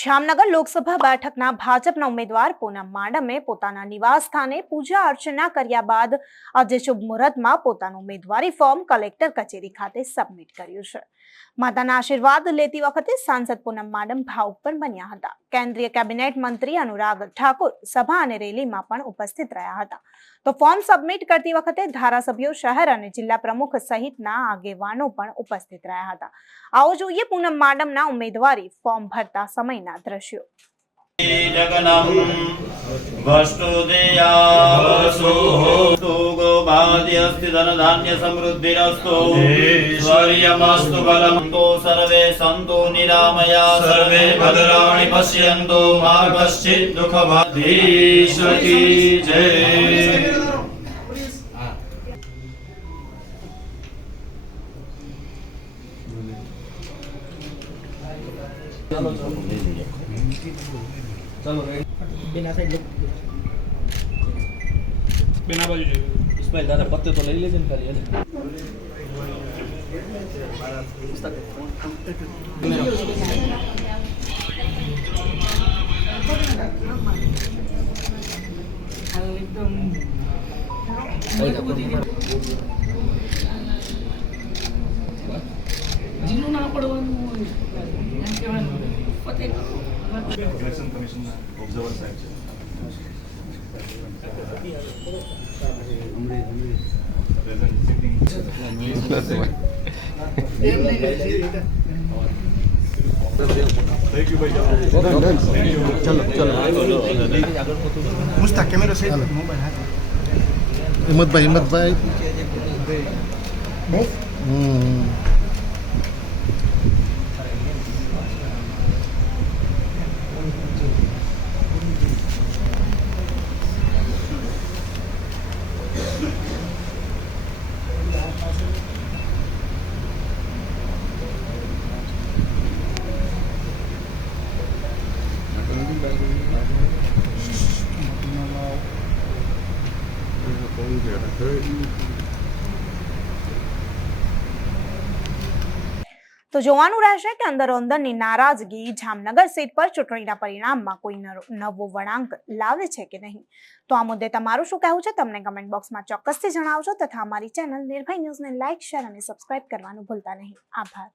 જામનગર લોકસભા બેઠકના ભાજપના ઉમેદવાર પૂનમ માડમે પોતાના નિવાસ સ્થાને પૂજા અર્ચના કર્યા બાદ આજે શુભ મુહૂર્તમાં પોતાનું ઉમેદવારી ફોર્મ કલેક્ટર કચેરી ખાતે સબમિટ કર્યું છે। માતાના આશીર્વાદ લેતી વખતે સાંસદ પૂનમ માડમ ભાવુક પણ બન્યા હતા। કેન્દ્રીય કેબિનેટ મંત્રી અનુરાગ ઠાકુર સભા અને રેલીમાં પણ ઉપસ્થિત રહ્યા હતા। તો ફોર્મ સબમિટ કરતી વખતે ધારાસભ્યો, શહેર અને જિલ્લા પ્રમુખ સહિતના આગેવાનો પણ ઉપસ્થિત રહ્યા હતા। આવો જોઈએ પૂનમ માડમના ઉમેદવારી ફોર્મ ભરતા સમયના દ્રશ્યો। जगनम वस्तुदेयावसु गोभाद्यस्ति धनधान्य समृद्धिरस्तु स्वर्यमस्तु बलमस्तु सर्वे सन्तु निरामया सर्वे भद्राणि पश्यन्तु मा कश्चित् दुःखभाग्। जय। चलो बिना साइड बिना बाजू जो इसमें दादा पत्ते तो ले लेते हैं खाली जिन्हों ना पढ़वानु पते इलेक्शन कमीशन ऑब्जर्वर साहब थैंक यू भाई। चलो चलो मुस्ताक कैमरा से मोबाइल है हिम्मत भाई તો જોવાનું રહેશે કે અંદરોઅંદરની નારાજગી જામનગર સીટ પર ચૂંટણીના પરિણામમાં કોઈ નવો વળાંક લાવે છે કે નહીં। તો આ મુદ્દે તમારું શું કહેવું છે તમને કમેન્ટ બોક્સમાં ચોક્કસથી જણાવજો તથા અમારી ચેનલ નિર્ભય ન્યૂઝને લાઇક, શેર અને સબસ્ક્રાઇબ કરવાનું ભૂલતા નહીં। આભાર।